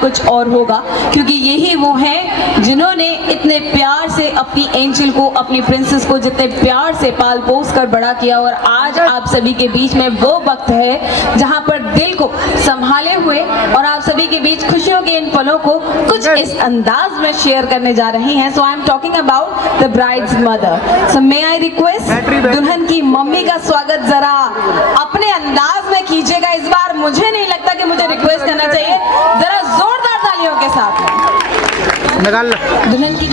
कुछ और होगा, क्योंकि यही वो हैं जिन्होंने इतने प्यार से अपनी एंजल को, अपनी प्रिंसेस को जितने प्यार से पाल पोस कर बड़ा किया। और आज आप सभी के बीच में वो वक्त है जहां पर दिल को संभाले हुए और आप सभी के बीच खुशियों के इन पलों को कुछ इस अंदाज में शेयर करने जा रही हैं। So I am talking about the bride's mother. So may I request दुल्हन की मम्मी का स्वागत जरा अपने अंदाज में कीजिएगा। इस बार मुझे नहीं लगता कि मुझे रिक्वेस्ट करना चाहिए, जरा जोरदार तालियों के साथ दुल्हन की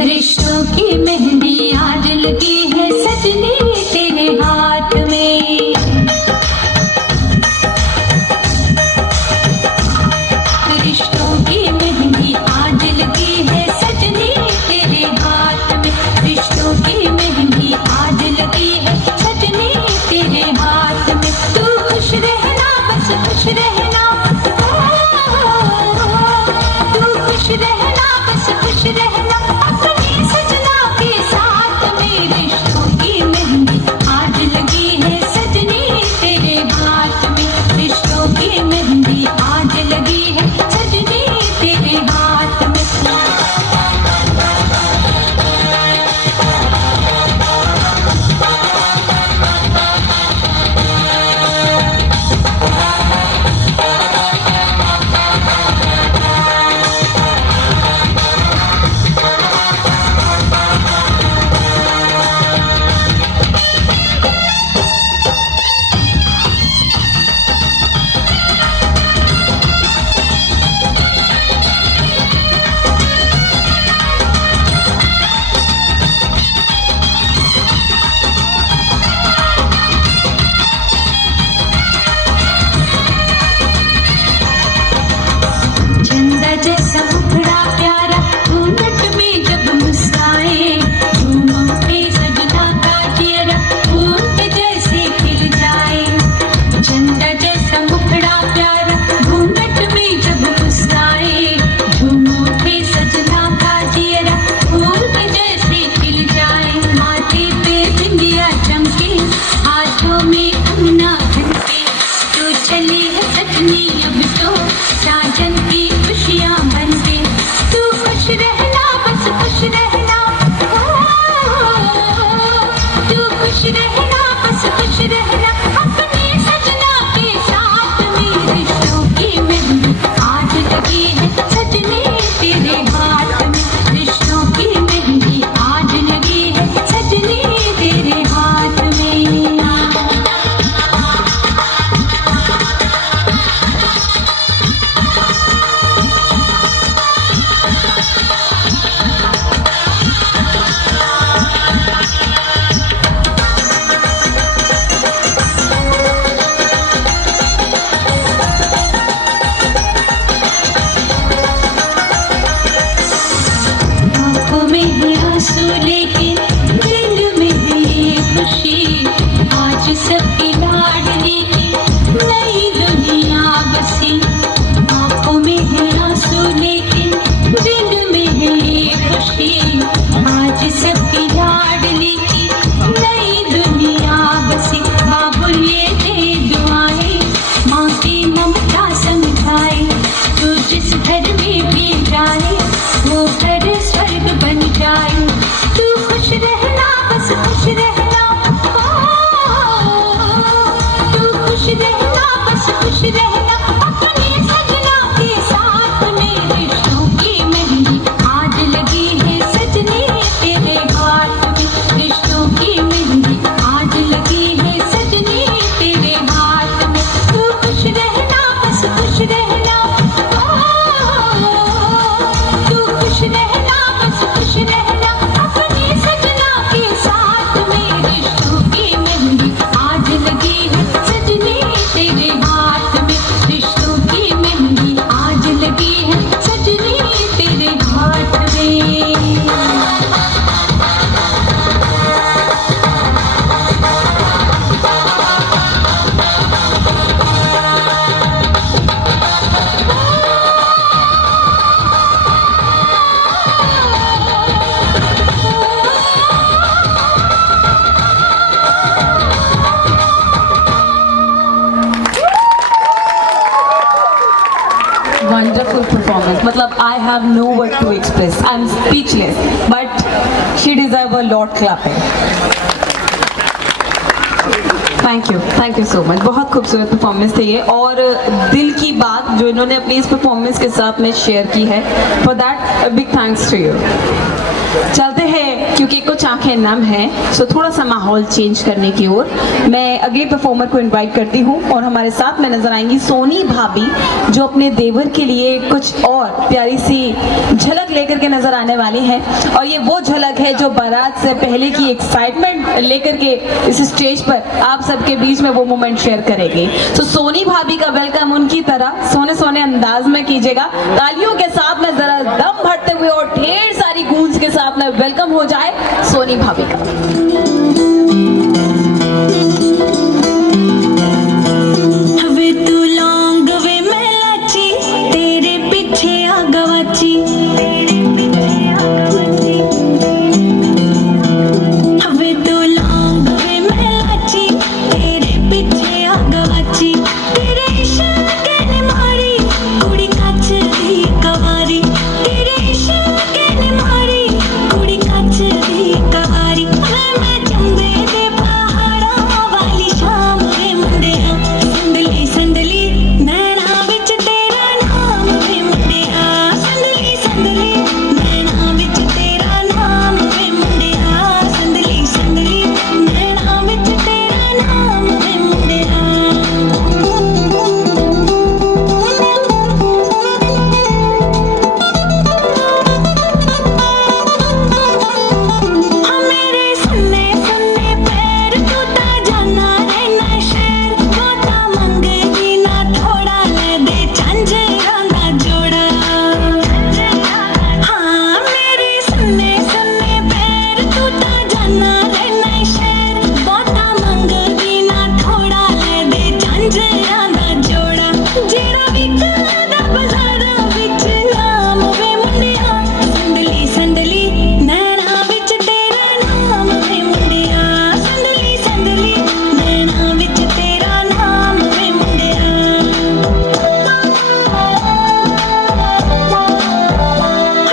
रिश्तों की मेहंदी आज लगी है सजनी तेरे हाथ में। रिश्तों की मेहंदी आज लगी है सजनी तेरे हाथ में। रिश्तों की मेहंदी आज लगी है सजनी तेरे हाथ में। तू खुश रहना, बस खुश रहना, तू खुश रहना, बस खुश रहना। खुश रहना, तू खुश रहना, बस खुश रहना अपने सजना के साथ में। रिश्तों की मेहंदी आज लगी है सजनी तेरे हाथ में, रिश्तों की मेहंदी आज लगी है सजनी तेरे हाथ में। Wonderful performance. मतलब I have no word to express. I'm speechless. But she deserves a lot clapping. Thank you so much. बहुत खूबसूरत परफॉर्मेंस थी ये, और दिल की बात जो इन्होंने अपनी इस परफॉर्मेंस के साथ में शेयर की है, for that big thanks to you. चलते हैं, क्योंकि कुछ आंखें नम हैं, सो थोड़ा सा माहौल चेंज करने की ओर मैं अगले परफॉर्मर को इनवाइट करती हूँ, और हमारे साथ में नजर आएंगी सोनी भाभी, जो अपने देवर के लिए कुछ और प्यारी सी झलक लेकर के नजर आने वाली हैं। और ये वो झलक है जो बारात से पहले की एक्साइटमेंट लेकर के इस स्टेज पर आप सबके बीच में वो मोमेंट शेयर करेगी। तो सोनी भाभी का वेलकम उनकी तरह सोने सोने अंदाज में कीजिएगा, तालियों के साथ में जरा दम भरते हुए और ढेर सारी गूंज के साथ में वेलकम हो जाए सोनी भाभी का। वे तू लौंग वे मैं लाची, तेरे पीछे आ गवाची, तेरे पीछे आ गवाची। वे तू लौंग वे मैं लाची, तेरे पीछे आ गवाची, तेरे इश्क ने मारी कुड़ी कच दी कवारी, तेरे इश्क ने मारी कुड़ी कच दी कवारी। मैं चंबे दे पहाड़ों वाली शाम वे मुंडिया, संदली संदली नैना विच तेरा नाम वे मुंडिया, संदली संदली नैना विच तेरा नाम वे मुंडिया, संदली संदली नैना विच तेरा नाम वे मुंडिया। मेरे सुन्ने सुन्ने पैर तू ता जाना रहना शहर, गोता मंगदी ना थोड़ा ले दे झंझरा दा जोड़ा। हाँ मेरे सुन्ने सुन्ने पैर तू ता जाना रहना शहर, गोता मंगदी ना थोड़ा ले दे झंझरा दा जोड़ा। जेड़ा विकदा बाजारां विच नाम वे मुंडिया, संदली संदली नैना विच तेरा नाम वे मुंडिया, संदली संदली नैना विच तेरा नाम वे मुंडिया।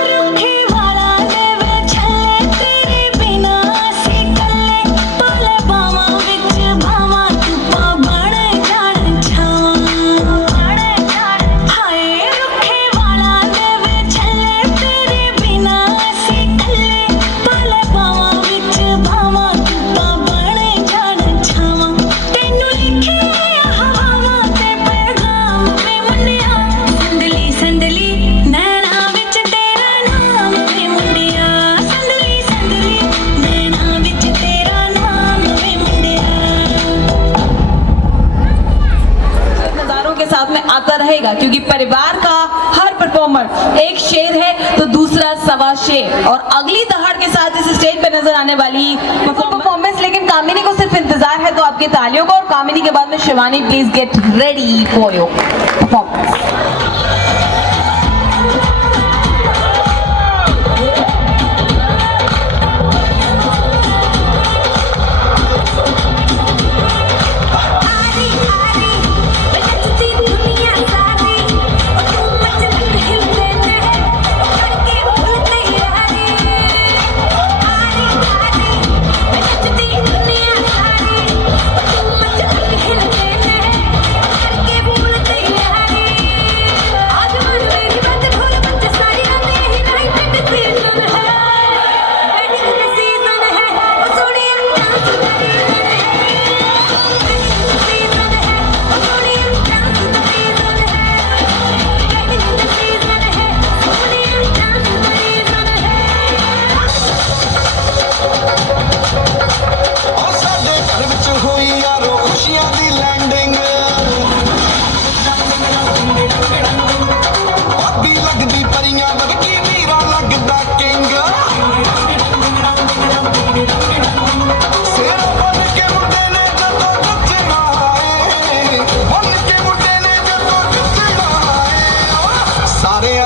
रुखे वाला देवे छल्ले तेरे बिना असी कल्ले, तोले बावां विच भावां धुप्पां बण जाण छावां। हाय रुखे वाला देवे छल्ले तेरे बिना असी कल्ले, तोले बावां विच भावां धुप्पां बण जाण छावां। तैनूं लिखिया हवावां ते पैगाम वे मुंडिया, संदली संदली नैना विच तेरा नाम वे मुंडिया, संदली संदली नैना विच तेरा नाम वे मुंडिया। नजारों के साथ में आता रहेगा, क्योंकि परिवार का हर परफॉर्मर एक शेर है तो दूसरा सवा शेर, और अगली दहाड़ के साथ इस स्टेज पे नजर आने वाली परफॉर्मेंस। लेकिन कामिनी को सिर्फ इंतजार है तो आपकी तालियों का, और कामिनी के बाद में Shivani, please get ready for your performance. आरी आरी बजती दुनिया सारी, तू मचलक हिलते ने करके भूलते यारी। आरी आरी बजती दुनिया सारी, तू मचलक हिलते ने करके भूलते यारी।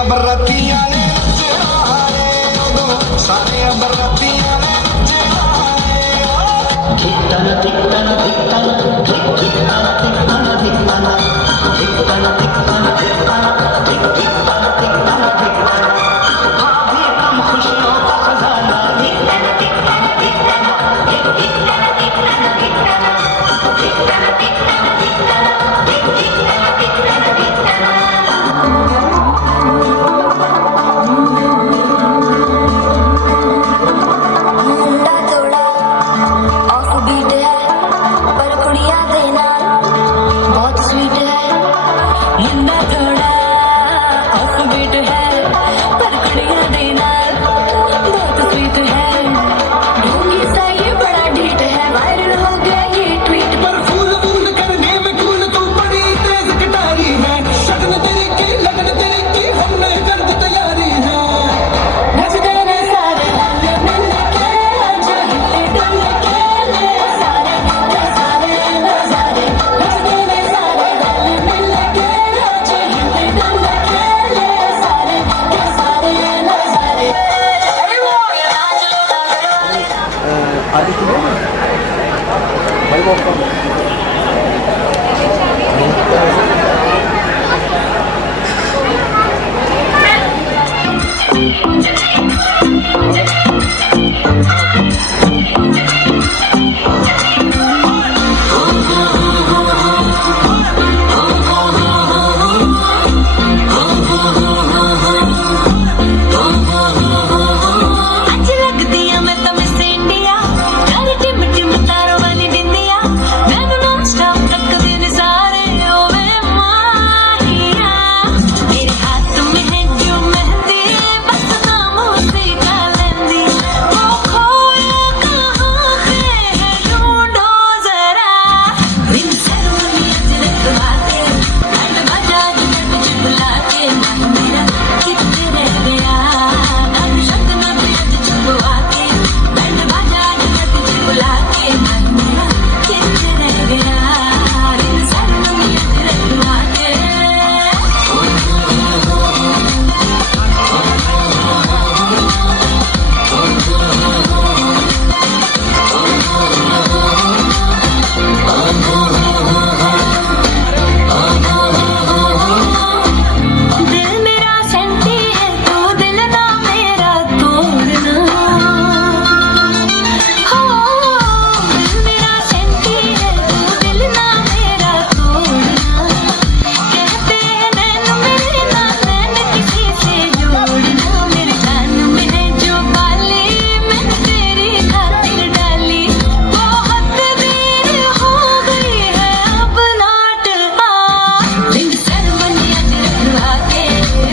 बरातियां ने नचाए उदों सारे बरातियां ने नचाए धिक्काना धिक्काना धिक्काना धिक्काना धिक्काना धिक्काना धिक्काना धिक्काना धिक्काना धिक्काना धिक्काना धिक्काना भाभी कम खुशियों का खजाना धिक्काना धिक्काना धिक्काना धिक्काना धिक्काना धिक्काना धिक्काना धिक्काना धिक्काना मुंडा थोड़ा ऑफ बीट है पर कुड़ियां दे नाल बहुत स्वीट है मुंडा थोड़ा ऑफ बीट है पर कुड़ियां दे नाल बहुत स्वीट है ढोंगी सा ये बड़ा ढीठ है वायरल हो गया ये ट्वीट पर फूल फूल करने में कूल तू बड़ी तेज कटारी है शगन तेरे की लगन तेरे की हमने कर दी तैयारी है नचते ने सारे हल्ले मिल के आज हिले डुल के ले सारे के सारे नजारे नचते ने सारे हल्ले मिल के आज हिले डुल के ले सारे के सारे नजारे अरे वो नाच लो आज लगदी आ मैं तो मिस इंडिया कर टिम टिम तारों वाली बिंदिया मैनू नॉन स्टॉप तकदे ने सारे ओ मैं माहिया मेरे हाथ में है जो मेहंदी बस नामों से गा लेंदी वो खोया कहाँ पे है ढूंढो जरा रिंग सेरेमनी आज रखवा के बैंड बजा के नट बुला के मन मेरा कितने रह गया गान शगना पे आज चुपवा के बैंड बजा के नट बुला के मन मेरा कितने रह गया रिंग सेरेमनी आज रखवा के दिल मेरा सेंटी है तू दिल ना मेरा तोड़ना हो दिल मेरा सेंटी है तू दिल ना मेरा तोड़ना कहते हैं नैन मेरे ना नैन किसी से जोड़ना मेरे कान में है जो बाली मैंने तेरी खातिर डाली बहुत देर हो गई है अब लौट आ रिंग सेरेमनी आज रखवा के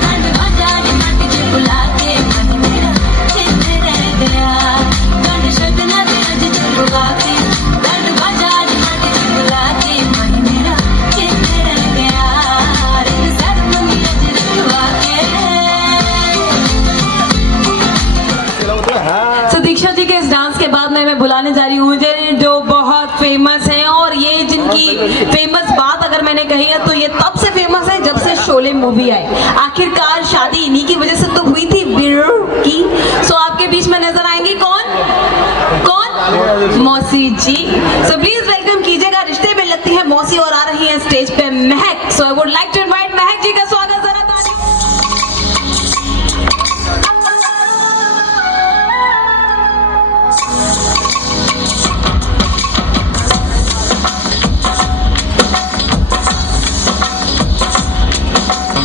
बैंड बजा के नाटी से बुला के मन मेरा कितने रह गया गान शगना पे आज चुपवा के बैंड बजा के नाटी से बुला के मन मेरा कितने रह गया रिंग सेरेमनी आज रखवा के So, दीक्षा जी के इस डांस के बाद मैं बुलाने जा रही हूँ जो बहुत फेमस है और ये जिनकी फेमस बात अगर मैंने कही है तो ये तब से फेमस है जब से शोले मूवी आई। आखिरकार शादी इन्हीं की वजह से तो हुई थी बीरू की। सो आपके बीच में नजर आएंगी कौन कौन मौसी जी। सो प्लीज वेलकम कीजिएगा, रिश्ते में लगती है मौसी और आ रही है स्टेज पे Mehak. So I would like to invite Mehak ji का स्वागत जरा ताली।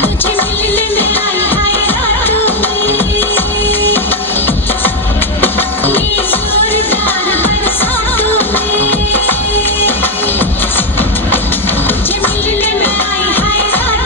तुझे मिलने में आई हाय रात में ये जोरदार बरसातों में तुझे मिलने में आई हाय रात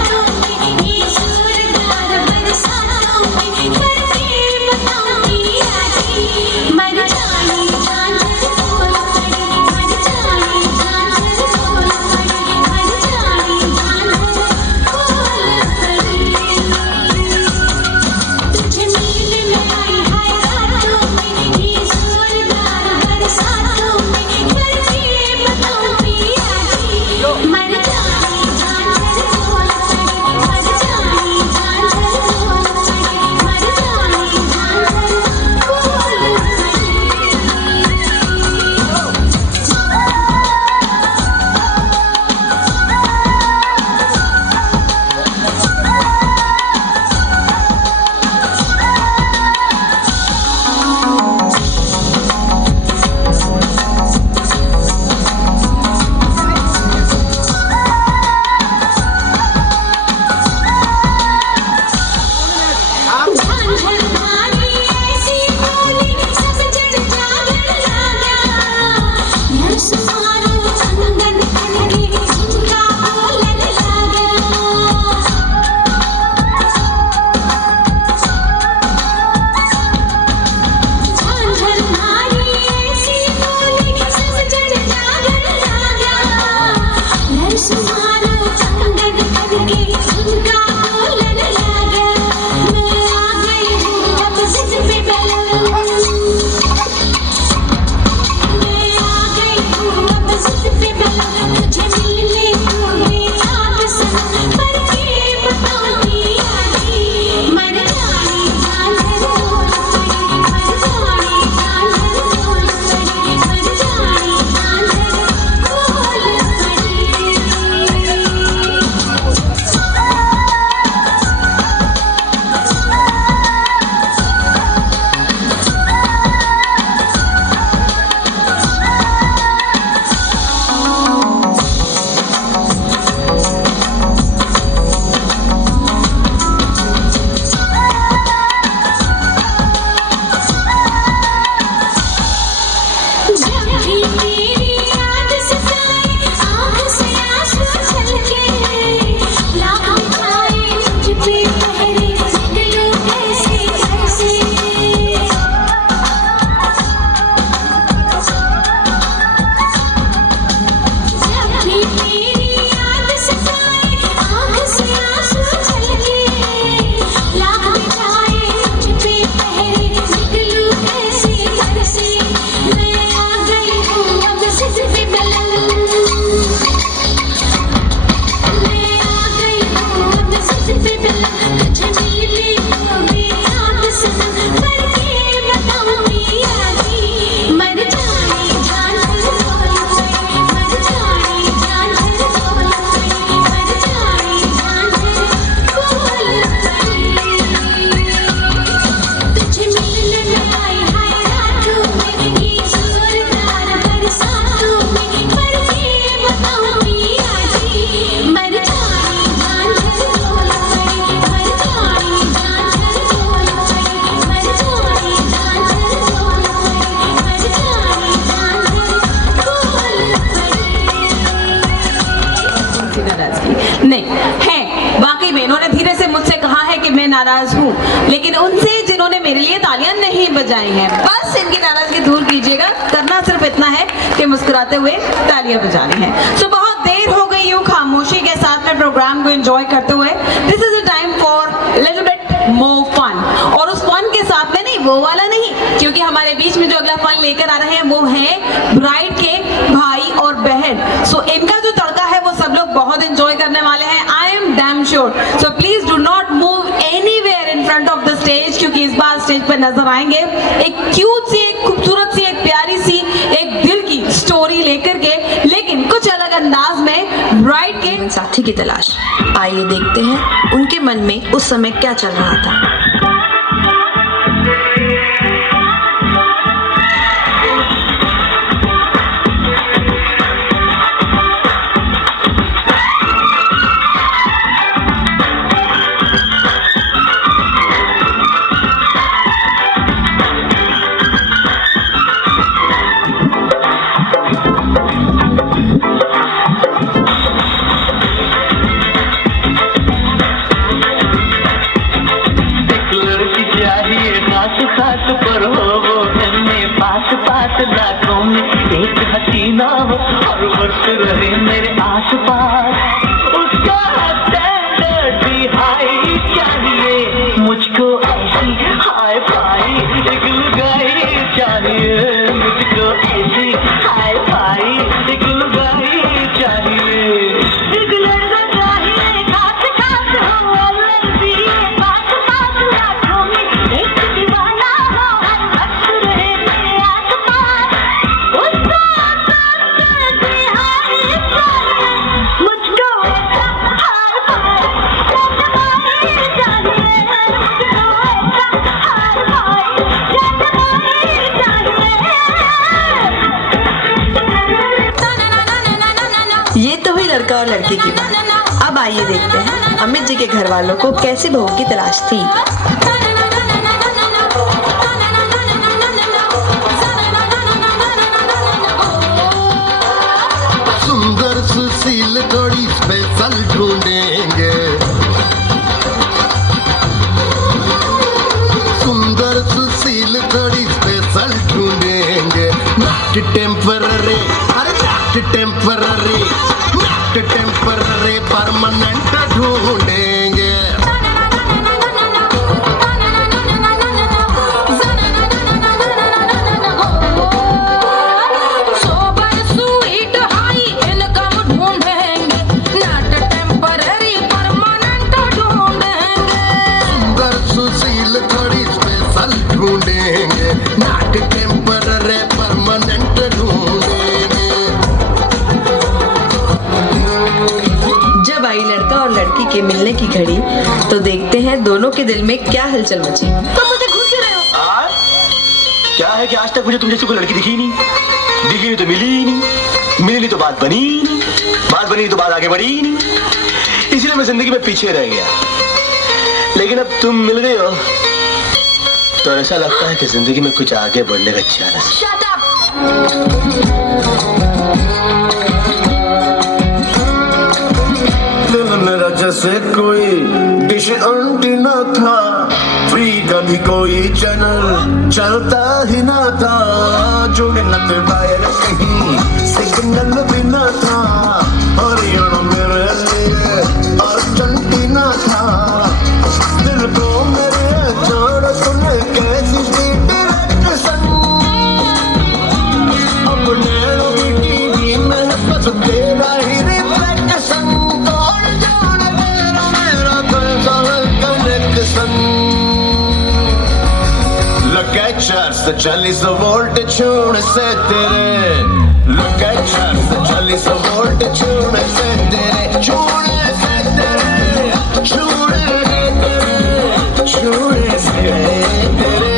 मुझसे कहा है कि मैं नाराज हूँ, लेकिन उनसे जिन्होंने मेरे लिए तालियां नहीं बजाई हैं। बस इनकी नाराजगी दूर कीजिएगा, करना सिर्फ इतना है कि मुस्कुराते हुए तालियां बजानी है। सो बहुत देर हो गई यूं खामोशी के साथ में प्रोग्राम को एंजॉय करते हुए। This is a time for little bit more fun, और उस फन के साथ में नहीं, वो वाला नहीं, क्योंकि हमारे बीच में जो अगला फन लेकर आ रहे हैं वो है ब्राइड के भाई और बहन। सो इनका जो तड़का है वो सब लोग बहुत एंजॉय करने वाले हैं, I am damn sure. So please do not move anywhere in front of the stage, क्योंकि इस बार स्टेज पर नजर आएंगे एक क्यूट सी, एक खूबसूरत सी, एक प्यारी सी, एक दिल की स्टोरी लेकर के, लेकिन कुछ अलग अंदाज में ब्राइड के जीवन साथी की तलाश। आइए देखते हैं उनके मन में उस समय क्या चल रहा था। लाखों में एक हसीना हो और वक्त रहे मेरे आसपास, उसका स्टैंडर्ड भी हाई चाहिए, मुझको ऐसी हाई फाई एक लुगाई चाहिए, मुझको ऐसी हाई फाई एक लुगाई चाहिए। एक लड़का चाहिए खास खास हो, लड़की खास खास लाखों में एक दीवाना हो, हर वक्त रहे मेरे आसपास, उसका स्टैंडर्ड भी हाई चाहिए, मुझको ऐसा हाई फाई चाहिए, मुझको ऐसा हाई फाई चाहिए। ये तो हुई लड़का और लड़की की बात। अब आइए देखते हैं अमित जी के घर वालों को कैसी बहू की तलाश थी। सुंदर सुशील थोड़ी स्पेशल ढूंढेंगे, सुंदर सुशील थोड़ी स्पेशल ढूंढेंगे, नॉट टेम्पररी, अरे not temporary, not temporary, permanent ढूंढेंगे। सोबर स्वीट हाई इनकम ढूंढेंगे, नॉट टेम्पररी परमानेंट ढूंढेंगे। सुंदर सुशील थोड़ी स्पेशल ढूंढेंगे, नॉट टेम्पररी, परमानेंट ढूंढेंगे। जब आई लड़का और लड़की के मिलने की घड़ी तो देखते हैं दोनों के दिल में क्या हलचल मची। तुम मुझे घूर क्यों रहे हो? क्या है कि आज तक मुझे तुम जैसी कोई लड़की दिखी ही नहीं, दिखी नहीं तो मिली ही नहीं, मिली नहीं तो बात बनी ही नहीं, बात बनी तो बात आगे बढ़ी ही नहीं, इसलिए मैं जिंदगी में पीछे रह गया। लेकिन अब तुम मिल गई हो तो ऐसा लगता है कि जिंदगी में कुछ आगे बढ़ने का चांस। Shut up! दिल मेरा जैसे कोई डिश एंटीना था, फ्री का भी कोई चैनल चलता ही ना था, जोड़े लग वायर कहीं सिग्नल भी ना था, हरियाणा मेरे लिए अर्जेंटीना था, दिल को मेरे छोड़ सुने कैसी सी डायरेक्शन, अपने टीवी में बस तेरा ही रिफ्लेक्शन, कौन जाने मेरा कैसा कनेक्शन। लगे 440 वोल्ट छूने से तेरे, लगे 440 वोल्ट छूने से तेरे, छूने से तेरे, छूने से तेरे, छूने से तेरे।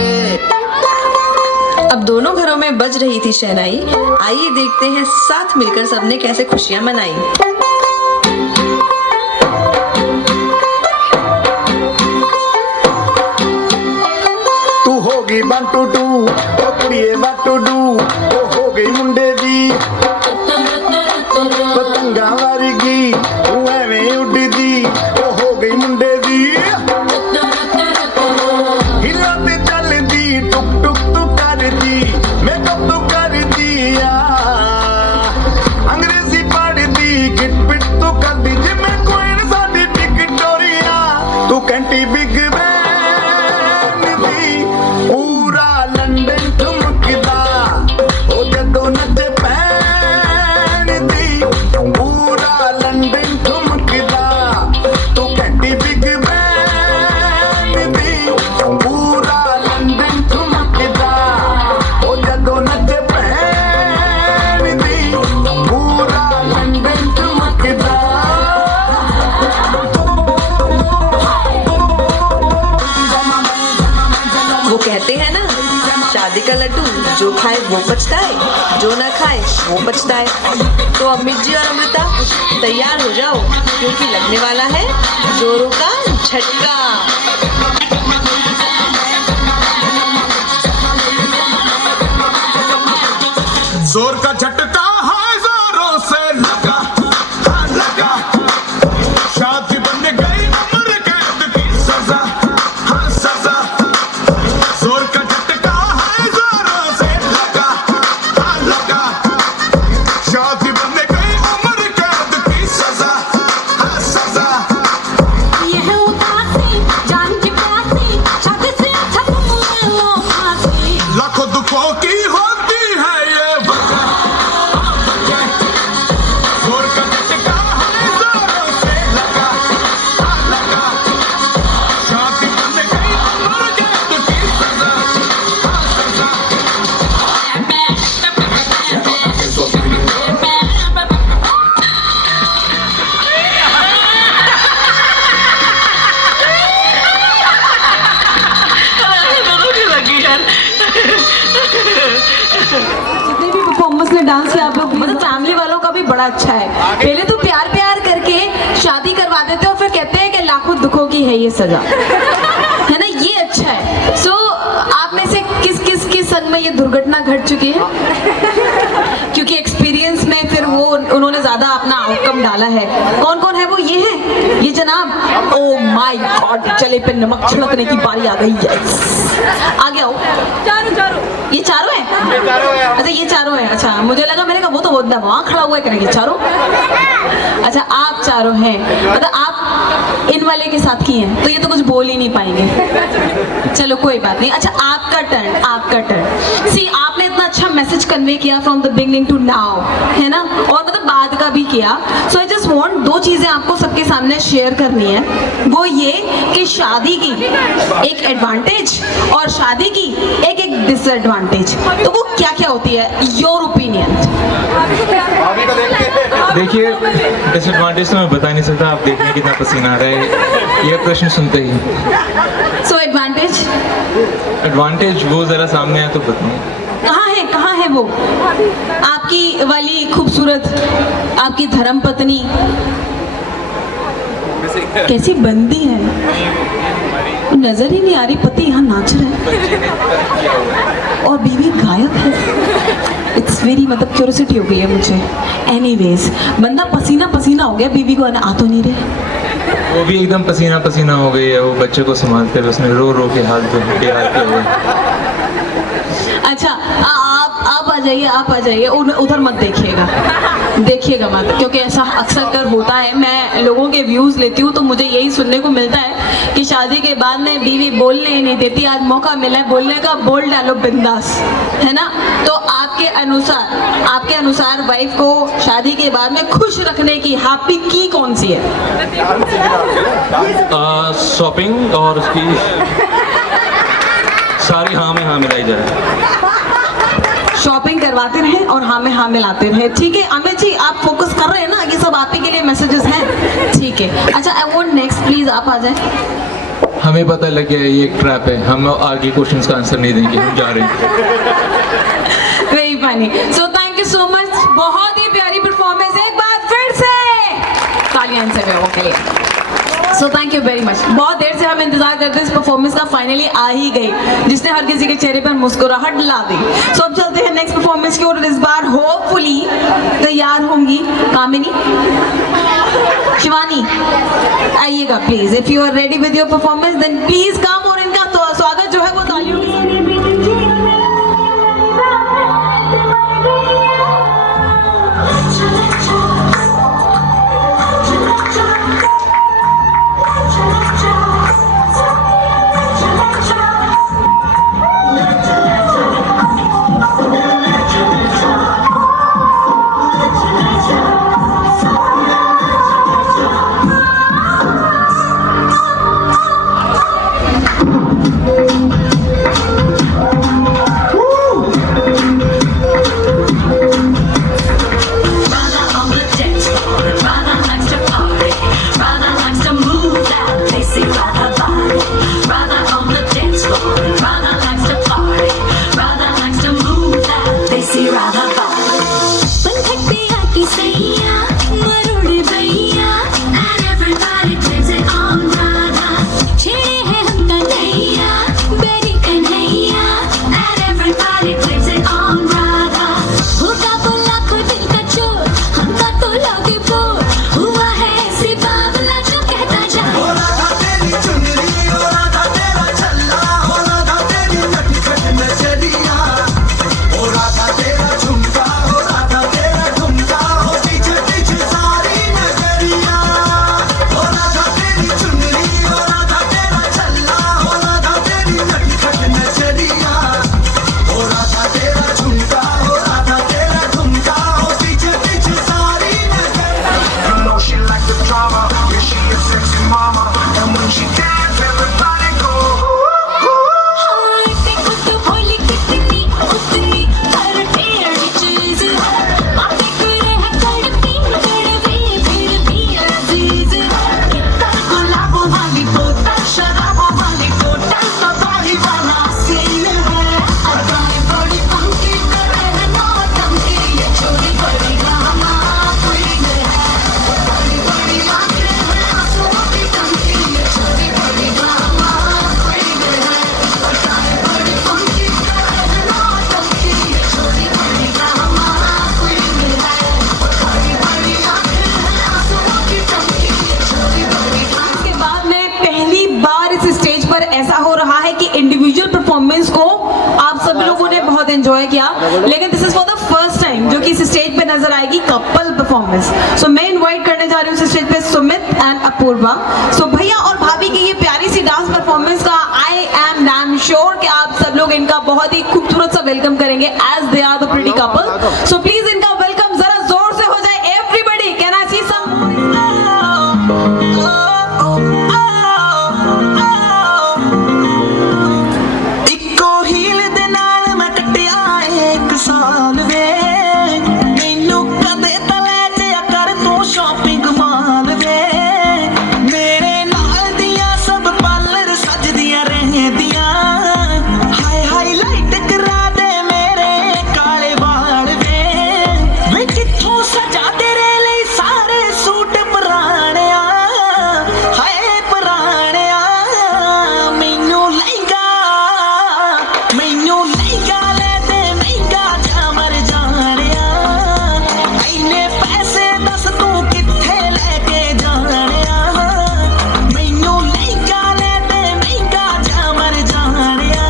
अब दोनों घरों में बज रही थी शहनाई। आइए देखते हैं साथ मिलकर सबने कैसे खुशियां मनाई। तू होगी 1 2 2 ओ कुड़िए 1 2 2 ओ हो गई मुंडे दी पतंगा वारीगी तू एवें उड़दी ओ हो गई मुंडे दी। तू कैंटी बिग बैन दी पूरा लंदन ठुमकदा ओ जदों नच पैन दी पूरा लंदन ठुमकदा तू कैंटी बिग बैन दी पूरा लंदन ठुमकदा ओ जदों नच पैन दी पूरा लंदन ठुमकदा वो कहते हैं ना, शादी का लड्डू जो खाए वो पछताए, जो ना खाए वो पछताए। तो अमित जी और अमृता तैयार हो जाओ, क्योंकि लगने वाला है जोरों का झटका। जोर का झटका है जोरों से लगा, हाँ लगा। शादी बन गई उम्र कैद की सजा, हाँ सजा। जोर का झटका है जोरों से लगा, हाँ लगा। शादी बन गई उम्र कैद की सजा, हाँ सजा। यह उदासी जान की प्यासी शादी से अच्छा तुम ले लो फांसी। लाखों दुखों की होती है ये वजह। जोर का झटका है जोरों से लगा, हाँ लगा। शादी बन गई उम्र कैद की सजा, हाँ सजा। जितने भी परफॉर्मर्स ने डांस किया आप लोग, मतलब फैमिली वालों का भी बड़ा अच्छा है। पहले तो प्यार प्यार करके शादी करवा देते हैं और फिर कहते हैं कि लाखों दुखों की है ये सजा, है ना, ये अच्छा है। सो आप में से किस किस के संग में ये दुर्घटना घट चुकी है? क्योंकि एक्सपीरियंस में फिर वो उन्होंने ज्यादा अपना आउटकम डाला है। कौन कौन है वो? ये है ये जनाब। ओ माय गॉड, चले पे नमक छिड़कने की बारी आ गई है। आगे आओ। ये चारों है? अच्छा ये चारों है। अच्छा मुझे लगा, मैंने कहा वो तो बहुत वहाँ खड़ा हुआ है करेंगे चारों। अच्छा आप चारों हैं, मतलब आप इन वाले के साथ की हैं, तो ये तो कुछ बोल ही नहीं पाएंगे। चलो कोई बात नहीं। अच्छा आपका टर्न, आपका टर्न। सी आपने इतना अच्छा मैसेज कन्वे किया from the beginning to now, है ना, और मतलब बाद का भी किया। सो आई जस्ट वांट दो चीजें आपको सबके सामने शेयर करनी है। वो ये कि शादी की एक एडवांटेज और शादी की एक एक डिसएडवांटेज, तो वो क्या क्या होती है? Your opinion. देखिए, डिसएडवांटेज तो मैं बता नहीं सकता, आप देखने कितना पसीना आ रहा है ये प्रश्न सुनते ही। सो एडवांटेज? एडवांटेज वो जरा सामने आए तो बताऊँ। कहाँ है वो आपकी वाली खूबसूरत, आपकी धर्म पत्नी कैसी बंदी है, नजर ही नहीं आ रही। पति यहाँ नाच रहा है और बीवी गायब है। इट्स वेरी, मतलब क्यूरियोसिटी हो गई है मुझे। एनीवेज, बंदा पसीना पसीना हो गया, बीवी को आ तो नहीं रहे। वो भी एकदम पसीना पसीना हो गई है, वो बच्चे को संभालते हुए उसने रो रो के हाथ बेहाल किए हुए। अच्छा आप आ जाइए, आप आ जाइए, उधर मत देखिएगा मत, क्योंकि ऐसा अक्सर कर होता है। मैं लोगों के व्यूज लेती हूँ तो मुझे यही सुनने को मिलता है कि शादी के बाद में बीवी बोलने ही नहीं देती। आज मौका मिला है बोलने का, बोल डालो बिंदास, है ना। तो आपके अनुसार वाइफ को शादी के बाद में खुश रखने की हैप्पी की कौन सी है? शॉपिंग और उसकी सारी हाँ में हाँ मिलाई जाए। शॉपिंग करवाते रहे और हाँ में हाँ मिलाते रहे। ठीक है अमित जी, आप फोकस कर रहे हैं ना, ये सब आप ही के लिए मैसेजेस हैं। ठीक है। अच्छा आई वांट नेक्स्ट, प्लीज आप आ जाए। हमें पता लग गया ये एक ट्रैप है, हम आगे क्वेश्चंस का आंसर नहीं देंगे, हम जा रहे हैं। Very funny. So thank you so much, बहुत ही प्यारी परफॉर्मेंस, एक बार फिर से तालियां से लोगों के लिए। So thank you very much. बहुत देर से हम इंतजार करते इस परफॉर्मेंस का, फाइनली आ ही गई, जिसने हर किसी के चेहरे पर मुस्कुराहट ला दी। सो अब चलते हैं नेक्स्ट परफॉर्मेंस की ओर। इस बार होपफुली तैयार होंगी कामिनी, शिवानी, आइएगा please. If you are ready with your performance then please come, और इनका तो स्वागत जो है वो तालियों के साथ। लेकिन this is for the first time जो कि इस स्टेज पे नजर आएगी कपल परफॉर्मेंस। सो मैं इनवाइट करने जा रही हूँ इस स्टेज पे सुमित एंड अपूर्वा। सो भैया और भाभी की ये प्यारी सी डांस परफॉर्मेंस का आई एम डैम श्योर कि आप सब लोग इनका बहुत ही खूबसूरत सा वेलकम करेंगे as they are the pretty couple. So please इनका वेलकम जरा जोर से हो जाए एवरीबॉडी। कैन आई सी सम ਇੱਕੋ ਹੀਲ ਦੇ ਨਾਲ ਮੈਂ ਕੱਟਿਆ ਇੱਕ ਸਾਲ ਵੇ ਮੈਨੂੰ ਕਦੇ ਤਾਂ ਲੈ ਜਿਆ ਕਰ ਤੂੰ ਸ਼ਾਪਿੰਗ ਮਾਲ ਵੇ ਮੇਰੇ ਨਾਲ ਦੀਆਂ ਸਭ ਪਾਰਲਰ ਸਜਦੀਆਂ ਰਹਿੰਦੀਆਂ ਹਾਈ ਹਾਈਲਾਈਟ ਕਰਾ ਦੇ ਮੇਰੇ ਕਾਲੇ ਵਾਲ ਵੇ ਕਿੱਥੋਂ ਸਜਾ ਤੇਰੇ ਲਈ ਸਾਰੇ ਸੂਟ ਪੁਰਾਣਿਆ ਹਾਏ ਪੁਰਾਣਿਆ ਮੈਨੂੰ ਲਹਿੰਗਾ ਲੈ ਦੇ ਮਹਿੰਗਾ ਜਾ ਮਰ ਜਾਣਿਆ ਐਨੇ ਪੈਸੇ ਦੱਸ ਤੂੰ ਕਿੱਥੇ ਲੈ ਕੇ ਜਾਣਿਆ ਮੈਨੂੰ ਲਹਿੰਗਾ ਲੈ ਦੇ ਮਹਿੰਗਾ ਜਾ ਮਰ ਜਾਣਿਆ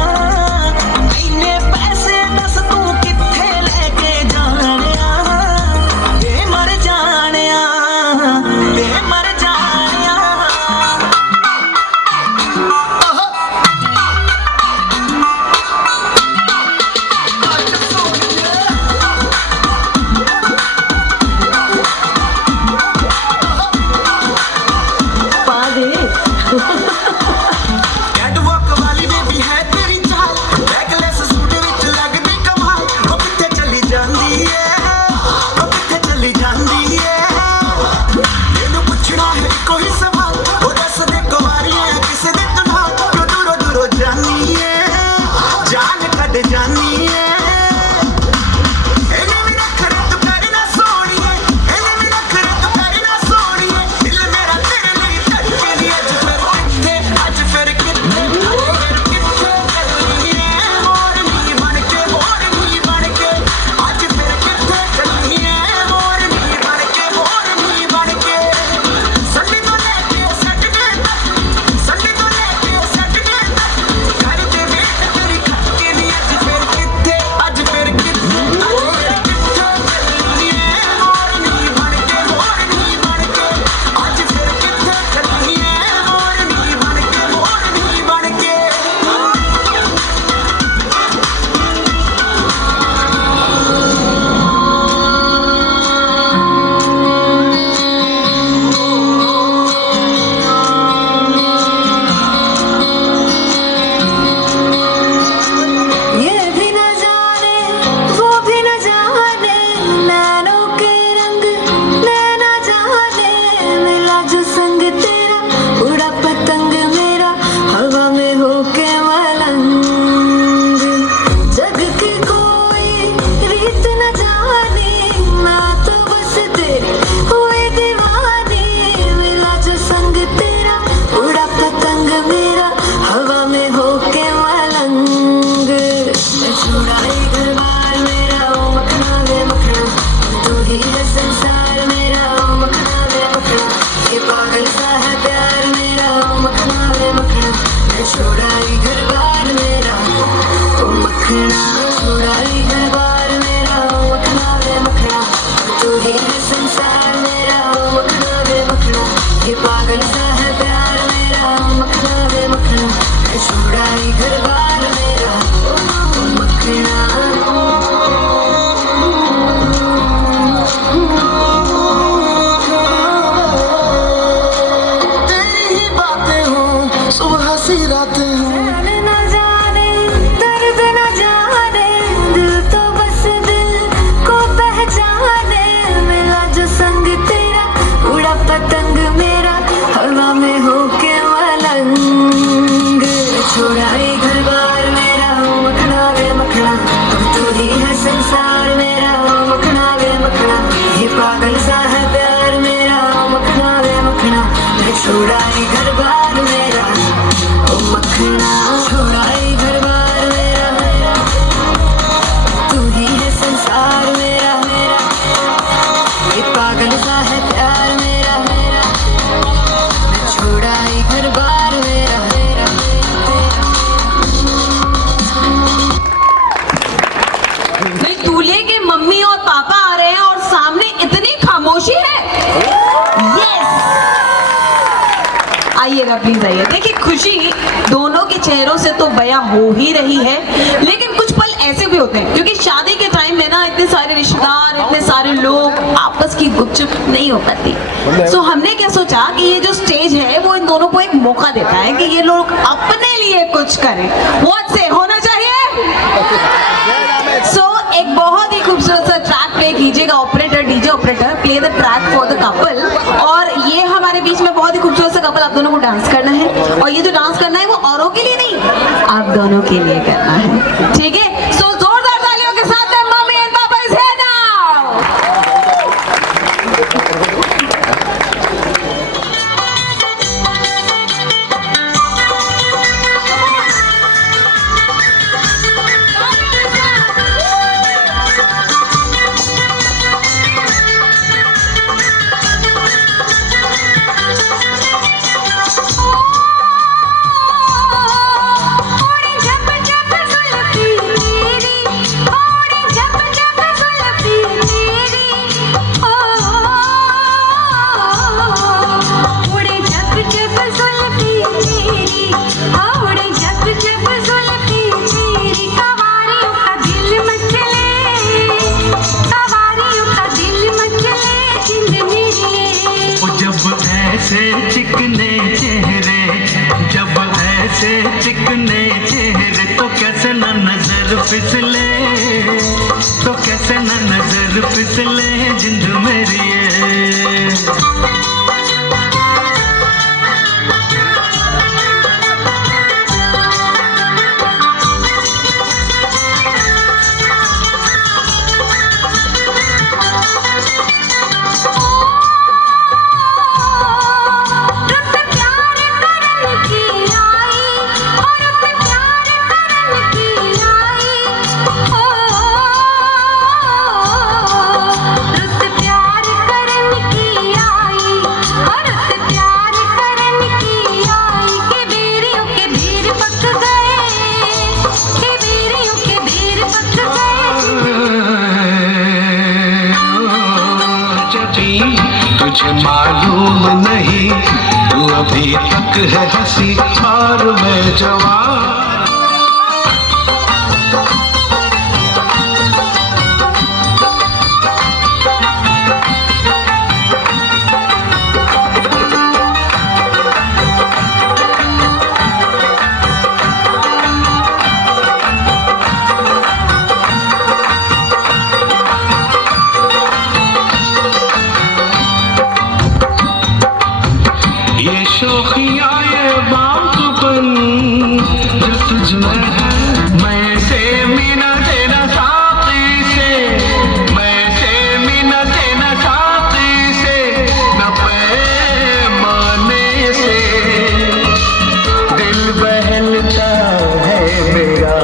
ਐਨੇ ਪੈਸੇ ਦੱਸ ਤੂੰ ਕਿੱਥੇ ਲੈ ਕੇ ਜਾਣਿਆ ਵੇ ਮਰ ਜਾਣਿਆ ਵੇ ਮਰ ਜਾਣਿਆ कैटवॉक वाली बेबी है तेरी चाल बैकलेस सूट विच लगदी कमाल ओ किथे चली जांदी है ओ किथे चली जांदी है मैनू पुछना है कोई सवाल ओ दस दे कुवारी है किस दे तू नाल क्यों दूरों दूरों जानी है जान कड जानी है एने मेरा खरे तू करना सोनिए एने मेरा खरे तू करना सोनिए दिल मेरा तेरे लिए धड़के दी ਅੱਜ ਫਿਰ ਕਿੱਥੇ ਚੱਲੀਏ ਹੋਰ ਨਹੀਂ ਬਣ ਕੇ ਅੱਜ ਫਿਰ ਕਿੱਥੇ ਚੱਲੀਏ ਹੋਰ ਨਹੀਂ ਬਣ ਕੇ ਸੰਡੇ ਤੋਂ ਲੈ ਕੇ ਸੈਟਰਡੇ ਤੱਕ ਕਰਦੇ ਵੇਟ ਤੇਰੀ ਖੱਕੇ ਦੀ ਅੱਜ ਫਿਰ ਕਿੱਥੇ ਚੱਲੀਏ ਹੋਰ ਨਹੀਂ ਬਣ ਕੇ ਅੱਜ ਫਿਰ ਕਿੱਥੇ ਚੱਲੀਏ ਹੋਰ ਨਹੀਂ ਬਣ ਕੇ ये भी न जाने वो भी न जाने नैनों के रंग नैना जाने मिला जो संग तेरा उड़ा पतंग मेरा हवा में होके मलंग जग की कोई रीत न जाने मैं तो बस तेरी हुई दीवानी मिला जो संग तेरा उड़ा पतंग मेरा हवा में होके मलंग छुड़ाई घर बार मेरा ओ मखना वे मखना तू ही है संसार मेरा ओ मखना वे मखना ये पागल सा है प्यार मेरा ओ मखना वे मखना छुड़ाई घर बार मेरा ओ मखना छुड़ाई घर बार मेरा ओ मखना वे मखना तू ही है संसार मेरा ओ मखना वे मखना ये पागल सा है प्यार मेरा ओ मखना वे मखना छुड़ाई घर बार मेरा ओ मखना तेरी ही बातें हों सुबह सी रातें हों न जाने दर्द न जाने दिल तो बस दिल को पहचाने मिला जो संग तेरा उड़ा पतंग मेरा हवा में होके मलंग छुड़ाई घर बार मेरा ओ मखना वे मखना अब तू ही है संसार मेरा ओ मखना वे मखना ये पागल सा है प्यार मेरा ओ मखना वे मखना छुड़ाई घर बार मेरा ओ मखना प्लीज आइए। देखिए खुशी दोनों के चेहरों से तो बयां हो ही रही है, लेकिन कुछ पल ऐसे भी होते हैं क्योंकि शादी के टाइम में ना इतने सारे रिश्तेदार, इतने सारे लोग, आपस की गुपचुप नहीं हो पाती। सो हमने क्या सोचा कि ये जो स्टेज है वो इन दोनों को एक मौका देता है कि ये लोग अपने लिए कुछ करें। व्हाट से होना चाहिए? सो एक बहुत ही खूबसूरत सा ट्रैक प्ले कीजिएगा operator, DJ operator, play the track for the couple. और ये हमारे बीच में बहुत ही खूबसूरत सा कपल, आप दोनों को डांस करना है और ये जो डांस करना है वो औरों के लिए नहीं, आप दोनों के लिए करना है, ठीक है? सो जोरदार तालियों के साथ मम्मी एंड पापा इज हियर नाउ। ओड़ी जब जब जुल्फी तेरी, ओड़ी जब जब जुल्फी तेरी, ओ ओड़ी जब जब जुल्फी तेरी, ओड़ी जब जब जुल्फी तेरी, कवारियों का दिल मचले, कवारियों का दिल मचले, जिंद मेरी। ओ जब ऐसे चिकने चेहरे, जब ऐसे चिकने चेहरे, तो कैसे न नजर फिसले, तो कैसे न नजर फिसले, जिंद मेरी है। रुत प्यार करन की आई, और रुत प्यार करन की आई, ओ रुत प्यार करन की आई, और रुत प्यार करन की आई, के बेरियों के बेर पक गए, के बेरियों के बेर पक गए। जबी तुझे मालूम नहीं, तू अभी तक है हंसी और मैं जवान। ये शौकिया ये बागपन जो तुझ में है, मैं से मीना तेरा साथी से, मैं से मीना तेरा साथी से, न पैमाने से दिल बहलता है मेरा,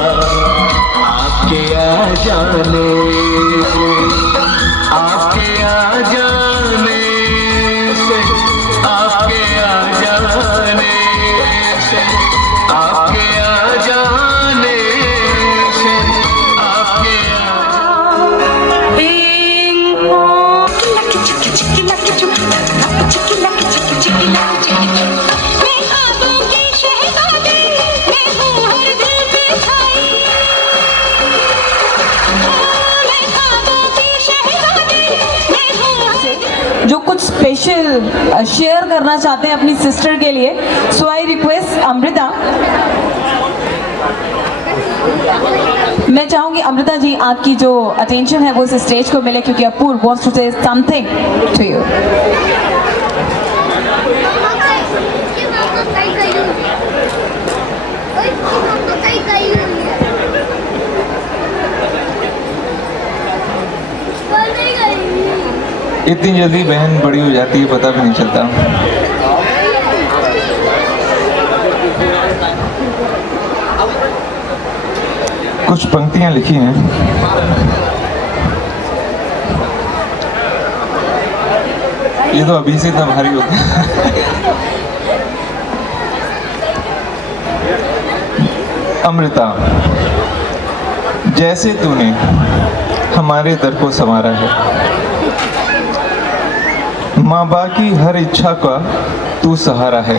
आपके आ जाने से, आपके आ जाने से, आपके आ जाने से, आपके आ जाने से, आपके आ मैं ख्वाबों की शहज़ादी, मैं हूँ हर दिल पे छाई, मैं ख्वाबों की शहज़ादी, मैं हूँ हर जो कुछ स्पेशल शेयर करना चाहते हैं अपनी सिस्टर के लिए, सो आई रिक्वेस्ट अमृता। मैं चाहूंगी अमृता जी आपकी जो अटेंशन है वो इस स्टेज को मिले क्योंकि Apoorv wants to say something to you. इतनी जल्दी बहन बड़ी हो जाती है पता भी नहीं चलता। कुछ पंक्तियां लिखी हैं। ये तो अभी से इतना भारी होता है। अमृता, जैसे तूने हमारे दर को संवारा है, माँ बाप की हर इच्छा का तू सहारा है,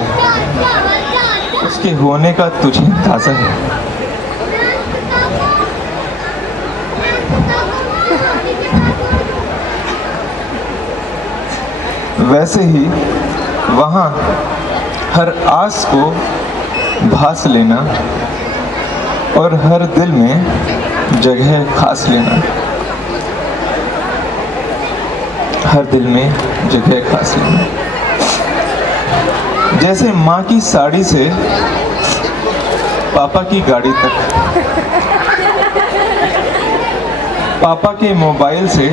उसके होने का तुझे अंदाजा है। वैसे ही वहाँ हर आस को भास लेना और हर दिल में जगह खास लेना, हर दिल में जगह खास लेना। जैसे माँ की साड़ी से पापा की गाड़ी तक, पापा के मोबाइल से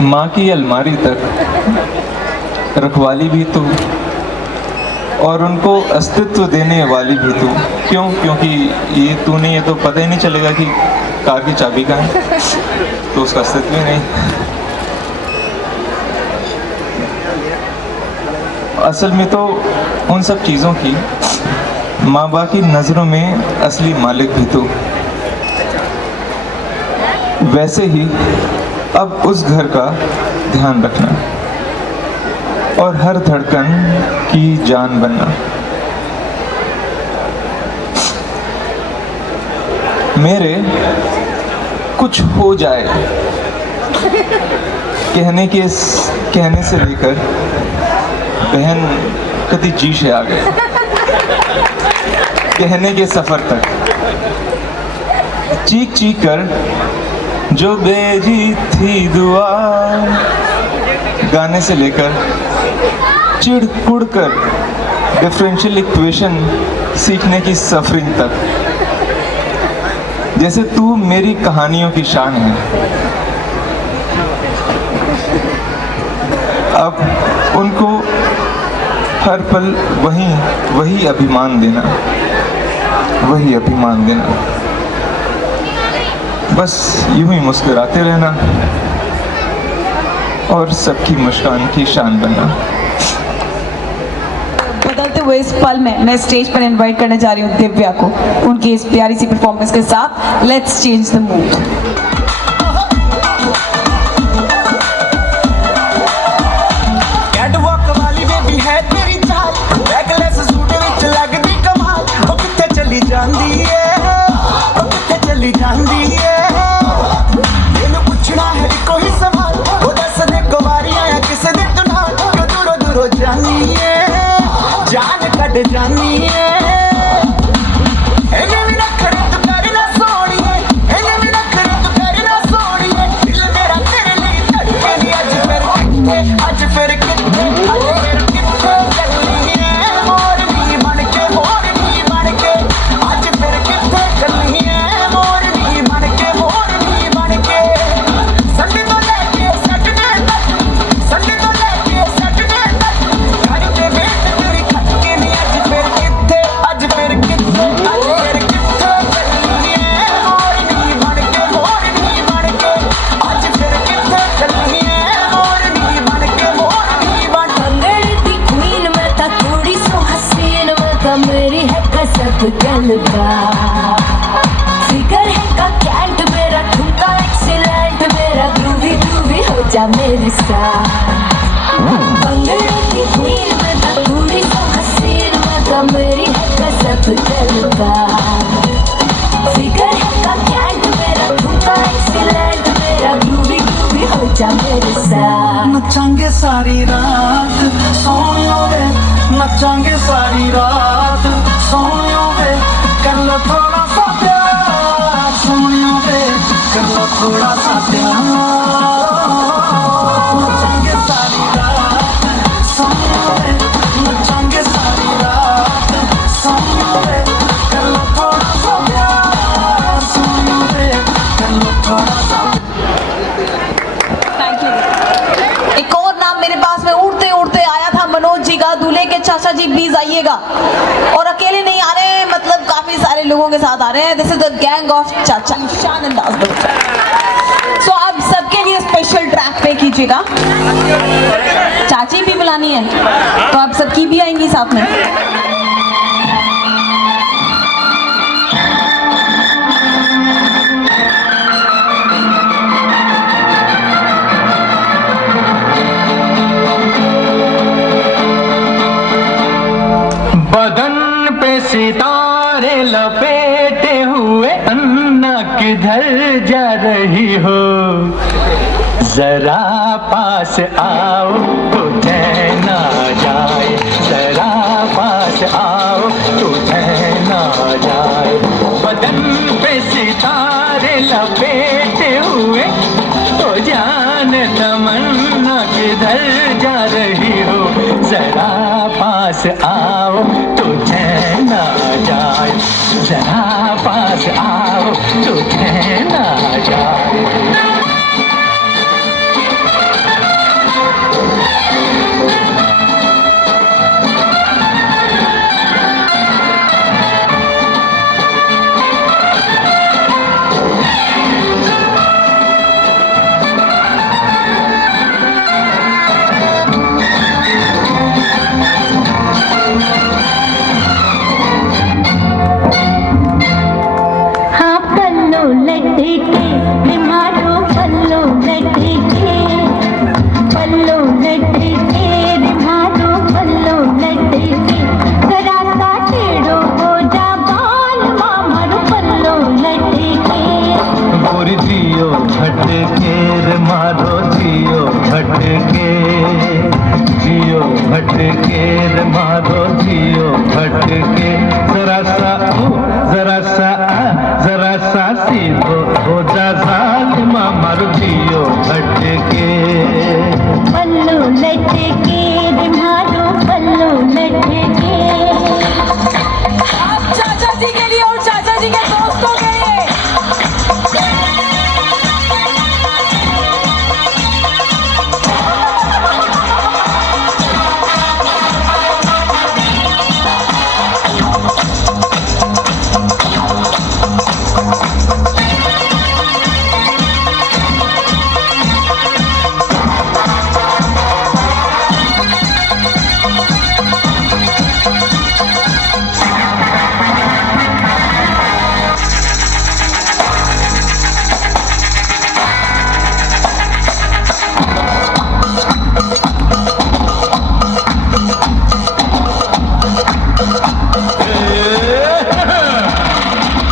माँ की अलमारी तक, रखवाली भी तू और उनको अस्तित्व देने वाली भी तू। क्यों? क्योंकि ये तू नहीं है तो पता ही नहीं चलेगा कि कार की चाबी कहाँ है, तो उसका अस्तित्व ही नहीं। असल में तो उन सब चीज़ों की माँ बाप की नज़रों में असली मालिक भी तू। वैसे ही अब उस घर का ध्यान रखना और हर धड़कन की जान बनना। मेरे कुछ हो जाए कहने से लेकर बहन कति जी से आ गए कहने के सफर तक, चीख चीख कर जो बेजी थी दुआ गाने से लेकर चिढ़ कुड़ कर डिफरेंशियल इक्वेशन सीखने की सफरिंग तक। जैसे तू मेरी कहानियों की शान है। अब उनको हर पल वही अभिमान देना, वही अभिमान देना। बस यूं ही मुस्कुराते रहना और सबकी मुस्कान की शान बनना। बदलते हुए इस पल में मैं स्टेज पर इनवाइट करने जा रही हूँ दिव्या को, उनकी इस प्यारी सी परफॉर्मेंस के साथ। Let's change the mood. Catwalk वाली बेबी है तेरी चाल, बैकलेस सूट विच लगदी कमाल। ओ किथे चली जांदी है, ओ किथे चली जांदी है। मैनू पुछना है कोई सवाल, ओ दस दे कुवारियां या किसे दे तू नाल। क्यों दूरों दूरों जानी है, जान कट जानी है। इन्हें भी नखरे तू करना सोहणीए, इन्हें भी नखरे तू करना सोहणीए। दिल मेरा तेरे लिए धड़के नी अज फिर किथे, अज फिर किथे, अज फिर किथे चलनी है मोरनी बनके, मोरनी बनके। अज फिर किथे चलनी है मोरनी बनके, मोरनी बनके। संडे तो लेके सैटरडे तक, संडे तो लेके सैटरडे तक करते वेट तेरी खटके नी। अज फिर किथे, अज फिर किथे, अज फिर किथे चलनी है मोरनी बनके, मोरनी बनके। अज फिर किथे चलनी है मोरनी बनके, मोरनी बनके। भंगड़े दी क्वीन मैं ता थोड़ी सो हसीन, मैं ता मेरी है कसब गलबा। फिगर है का कैंट मेरा, ठुमका एक्सीलेंट मेरा। ग्रूवी ग्रूवी हो जा मेरे साथ। भंगड़े दी क्वीन मैं ता थोड़ी सो हसीन, मैं ता मेरी है कसब गलबा। फिगर है का कैंट मेरा, ठुमका एक्सीलेंट मेरा। ग्रूवी ग्रूवी हो जा मेरे साथ। नचांगे सारी रात सोनियो वे, नचांगे सारी रात सोनियो वे। कर लो थोड़ा सा प्यार सोनियो वे, कर लो थोड़ा सा प्यार। नचांगे सारी रात सोनियो वे, नचांगे सारी रात सोनियो वे। कर लो थोड़ा सा प्यार सोनियो वे, कर लो थोड़ा सा। Thank you. एक और नाम मेरे पास में उड़ते उड़ते आया था मनोज जी का। दूल्हे के चाचा जी प्लीज आइएगा, और अकेले नहीं आ रहे हैं, मतलब काफी सारे लोगों के साथ आ रहे हैं। This is the gang of चाचा ईशान अंदाज बच्चा। सो आप सबके लिए स्पेशल ट्रैक पे कीजिएगा। चाची भी बुलानी है तो आप सबकी भी आएंगी साथ में। सितारे लपेटे हुए अन्ना किधर जा रही हो, जरा पास आओ तो चैन आ जाए, जरा पास आओ तो चैन आ जाए। बदन पे सितारे लपेटे हुए तो जान तमन्ना किधर जा रही हो, जरा पास आओ तो चैन आ जाए, जरा पास आओ तो चैन आ जाए। हाँ पल्लो लटके मारो पल्लो लटके, पल्लो लटके मारो पल्लो लटके, जरा सा टेढ़ो हो जा बाल मारो पल्लो लटके। गोरी जियो भटके रे मारो जियो भटके, जियो भटके रे मारो जियो भटके, जरा सा सीधो हो जा जालिमा मारो जियो भटके। पल्लो लटके मारो पल्लो लटके। आप चाचा जी के लिए और चाचा जी के दोस्तों के लिए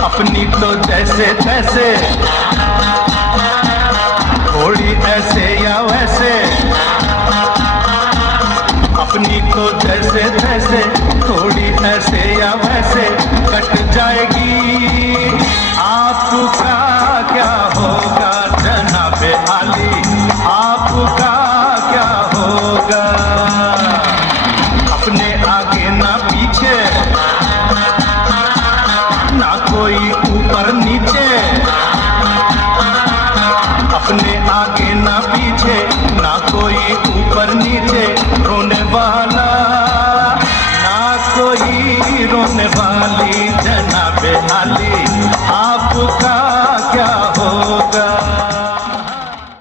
अपनी तो जैसे तैसे, थोड़ी ऐसे या वैसे, अपनी तो जैसे तैसे, थोड़ी ऐसे या वैसे कट जाएगी। आपका क्या होगा जनाबे आली, आपका क्या होगा, अपने आगे ना पीछे ना कोई ऊपर नीचे, अपने आगे ना पीछे ना कोई ऊपर नीचे, रोने वाला ना कोई रोने वाली जनाबे आली, आपका